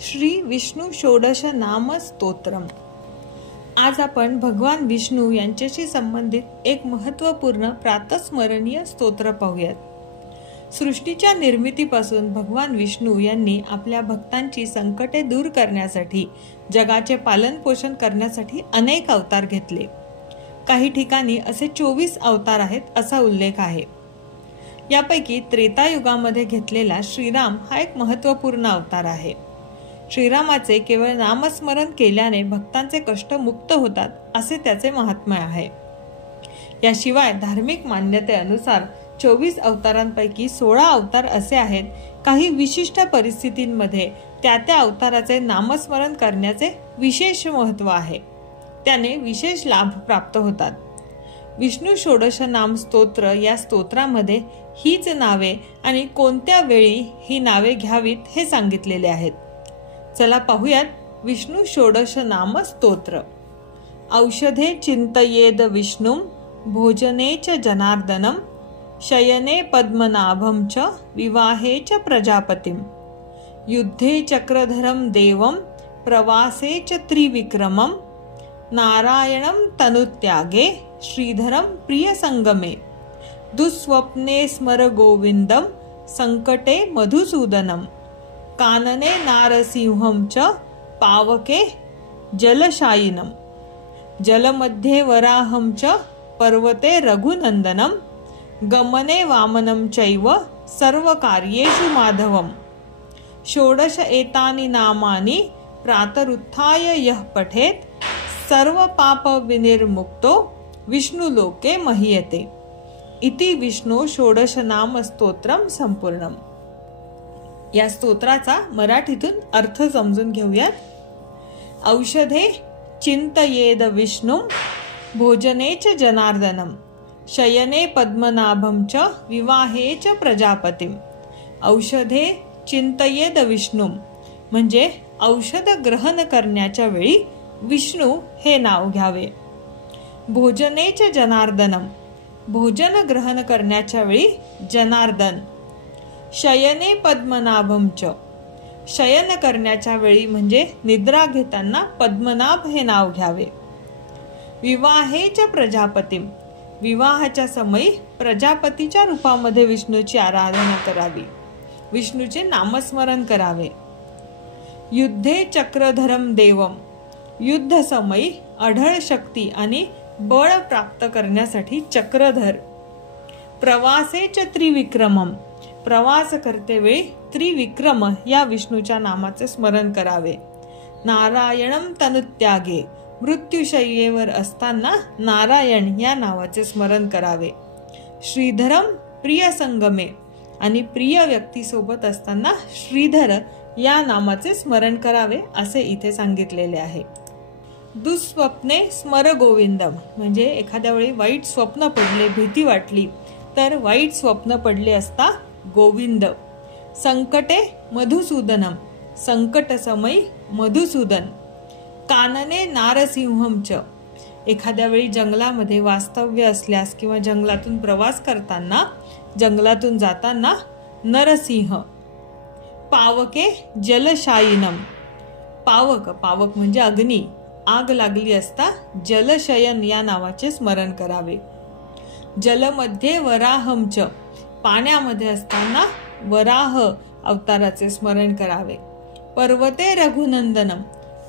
श्री विष्णू षोडश नाम स्तोत्रम। आज आपण भगवान विष्णू यांच्याशी संबंधित एक महत्त्वपूर्ण प्रातस्मरणीय स्तोत्र पाहूयात। सृष्टीच्या निर्मितीपासून भगवान विष्णू यांनी आपल्या भक्तांची संकटे दूर करण्यासाठी, जगाचे पालन पोषण करण्यासाठी अनेक अवतार घेतले। काही ठिकाणी असे 24 अवतार आहेत असा उल्लेख आहे। यापैकी त्रेतायुगामध्ये घेतलेला श्रीराम हा एक महत्त्वपूर्ण अवतार आहे। श्रीरामाचे केवळ नामस्मरण केल्याने भक्तांचे कष्ट मुक्त होतात असे त्याचे महात्म्य आहे। याशिवाय धार्मिक मान्यतेनुसार 24 अवतारांपैकी 16 अवतार असे आहेत, काही विशिष्ट परिस्थितींमध्ये त्या अवताराचे नामस्मरण करण्याचे विशेष महत्त्व आहे, त्याने विशेष लाभ प्राप्त होतात। विष्णू षोडश नाम स्तोत्र या स्तोत्रामध्ये हीच नावे आणि कोणत्या वेळी ही नावे घ्यावीत हे सांगितलेले आहेत। चला पाहूयात विष्णू षोडश नाम स्तोत्र। औषधे चिंतयेद विष्णुं भोजने च जनार्दनं शयने पद्मनाभं च विवाहे च प्रजापतिं युद्धे चक्रधरं देवं प्रवासे च त्रिविक्रमं नारायणं तनुत्यागे श्रीधरं प्रियसंगमे दुःस्वप्ने स्मर गोविंदं संकटे मधुसूदनं कानने नारसिंहं च पावके जलशायिनं जलमध्ये वराहं च पर्वते रघुनंदनं गमने वामनं चैव सर्वकार्येषु माधवं षोडश एतानि नामानि प्रातरुत्थाय यः पठेत् सर्व पाप विनिर्मुक्तो विष्णुलोके महीयते। इति विष्णू षोडश नाम स्तोत्रम संपूर्णम। या स्तोत्राचा मराठीतून अर्थ समजून घेऊयात। औषधे चिंतयेद विष्णुं भोजने च जनार्दनं शयने पद्मनाभं च विवाहे च प्रजापतिं। औषधे चिंतयेद विष्णुं म्हणजे औषध ग्रहण करण्याच्या वेळी विष्णू हे नाव घ्यावे। भोजने च जनार्दनं भोजन ग्रहण करण्याच्या वेळी जनार्दन। शयने पद्मनाभं च शयन करण्याच्या वेळी म्हणजे निद्रा घेताना पद्मनाभ हे नाव घ्यावे। विवाहे च प्रजापतिं विवाहाच्या समयी प्रजापतीच्या रूपामध्ये विष्णूची आराधना करावी, विष्णूचे नामस्मरण करावे। युद्धे चक्रधरं देवं युद्ध समयी अढळ शक्ती आणि बळ प्राप्त करण्यासाठी चक्रधर। प्रवासे च त्रिविक्रमं प्रवास करते वेळी त्रिविक्रम या विष्णूच्या नामाचे स्मरण करावे। नारायणं तनुत्यागे मृत्यूशय्येवर असताना नारायण या नावाचे स्मरण करावे। श्रीधरं प्रियसंगमे आणि प्रिय व्यक्तीसोबत असताना श्रीधर या नामाचे स्मरण करावे असे इथे सांगितलेले आहे। दुःस्वप्ने स्मर गोविंदम म्हणजे एखाद्या वेळी वाईट स्वप्न पडले, भीती वाटली तर वाईट स्वप्न पडले असता गोविंद। संकटे मधुसूदनम संकट समयी मधुसूदन। कानने नारसिंहं च एखाद्या वेळी जंगलामध्ये वास्तव्य असल्यास किंवा जंगलातून प्रवास करताना, जंगलातून जाताना नरसिंह। पावके जलशायिनम पावक पावक म्हणजे अग्नी, आग लागली असता जलशयन या नावाचे स्मरण करावे। जलमध्ये वराहं च पाण्यामध्ये असताना वराह अवताराचे स्मरण करावे। पर्वते रघुनंदनम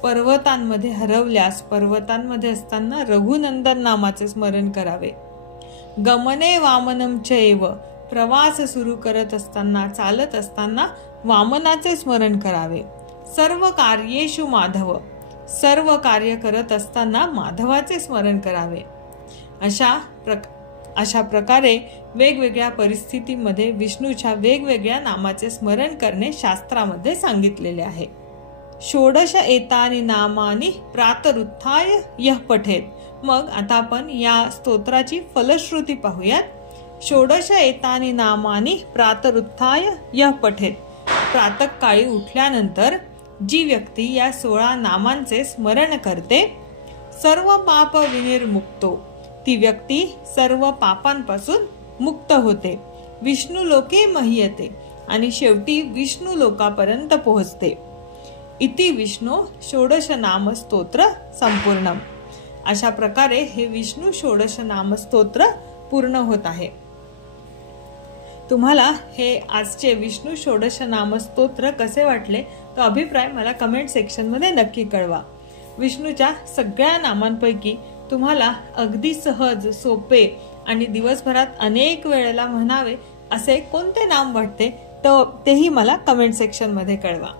पर्वतांमध्ये हरवल्यास पर्वतांमध्ये असताना रघुनंदन नामाचे स्मरण करावे। गमने वामनं चैव प्रवास सुरू करत असताना, चालत असताना वामनाचे स्मरण करावे। सर्व कार्येषु माधव सर्व कार्य करत असताना माधवाचे स्मरण करावे। अशा प्रकारे वेगवेगळ्या परिस्थितीमध्ये विष्णूच्या वेगवेगळ्या नामाचे स्मरण करणे शास्त्रामध्ये सांगितलेले आहे। षोडश एतानि नामानि प्रातरुत्थाय यः पठेत। मग आता आपण या स्तोत्राची फलश्रुती पाहूयात। षोडश एतानि नामानि प्रातरुत्थाय यः पठेत प्रातःकाळी उठल्यानंतर जी व्यक्ती या 16 नामांचे स्मरण करते सर्व पाप विनिर्मुक्तो ती व्यक्ती सर्व पापांपासून मुक्त होते, विष्णू लोके महीयते आणि शेवटी विष्णू लोकापर्यंत पोहोचते। इति विष्णू षोडश नाम स्तोत्र संपूर्णम. अशा प्रकारे हे विष्णू षोडश नाम स्तोत्र पूर्ण होत आहे. तुम्हाला हे आजचे विष्णू षोडश नाम स्तोत्र कसे वाटले तो अभिप्राय मला कमेंट सेक्शन मध्ये नक्की कळवा. विष्णूच्या सगळ्या नामांपैकी तुम्हाला अगदी सहज, सोपे आणि दिवसभरात अनेक वेळेला म्हणावे असे कोणते नाम वाटते तेही मला कमेंट सेक्शन मध्ये कळवा.